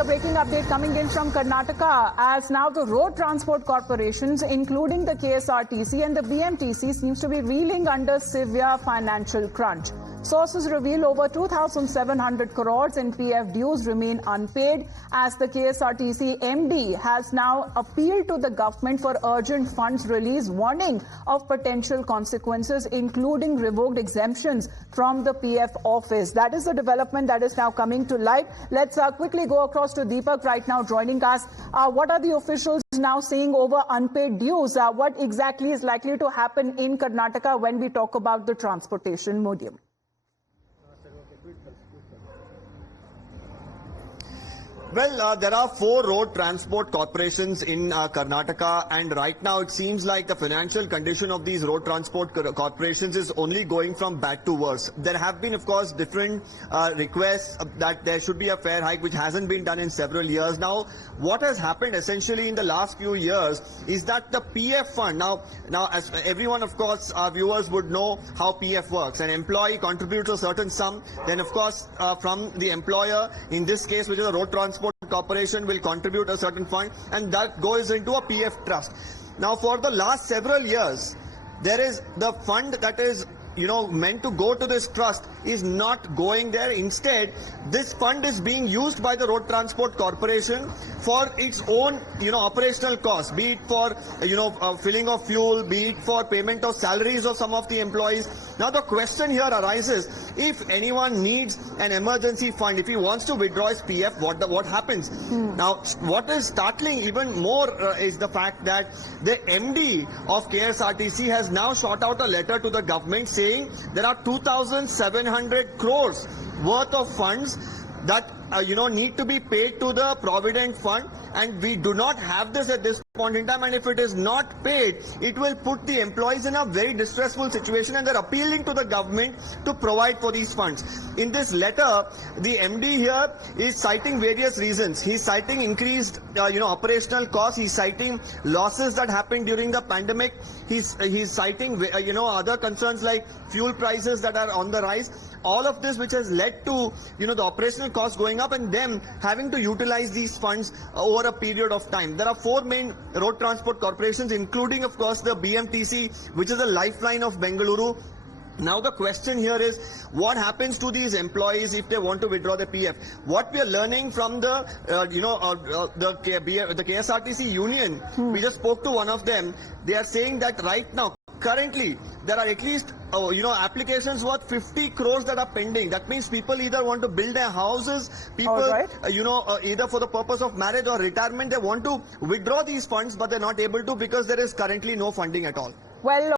the breaking update coming in from Karnataka, as now the road transport corporations, including the KSRTC and the bmtc, seems to be reeling under severe financial crunch. Sources reveal over 2,700 crores in PF dues remain unpaid, as the KSRTC MD has now appealed to the government for urgent funds release, warning of potential consequences, including revoked exemptions from the PF office. That is the development that is now coming to light. Let's quickly go across to Deepak right now joining us. What are the officials now saying over unpaid dues? What exactly is likely to happen in Karnataka when we talk about the transportation medium? Well, there are 4 road transport corporations in Karnataka, and right now it seems like the financial condition of these road transport corporations is only going from bad to worse. There have been, of course, different requests that there should be a fare hike, which hasn't been done in several years. Now, what has happened essentially in the last few years is that the PF fund, now as everyone, of course, our viewers would know how PF works. An employee contributes a certain sum, then of course from the employer, in this case which is a road transport corporation, will contribute a certain fund, and that goes into a PF trust. Now, for the last several years, there is the fund that is meant to go to this trust is not going there. Instead, this fund is being used by the road transport corporation for its own operational costs, be it for filling of fuel, be it for payment of salaries of some of the employees. Now the question here arises, if anyone needs an emergency fund, if he wants to withdraw his PF, what happens? Now what is startling even more is the fact that the MD of KSRTC has now shot out a letter to the government saying there are 2,700 crores worth of funds that need to be paid to the Provident Fund, and we do not have this at this point in time, and if it is not paid, it will put the employees in a very distressful situation, and they're appealing to the government to provide for these funds. In this letter, the MD here is citing various reasons. He's citing increased operational costs, he's citing losses that happened during the pandemic, he's citing other concerns like fuel prices that are on the rise. All of this which has led to the operational costs going up and them having to utilize these funds over a period of time. There are 4 main road transport corporations, including of course the bmtc, which is the lifeline of Bengaluru. Now the question here is, what happens to these employees if they want to withdraw the PF? What we are learning from the the KSRTC union, we just spoke to one of them. They are saying that right now, currently, there are at least applications worth 50 crores that are pending. That means people either want to build their houses, people either for the purpose of marriage or retirement, they want to withdraw these funds, but they're not able to because there is currently no funding at all. Well,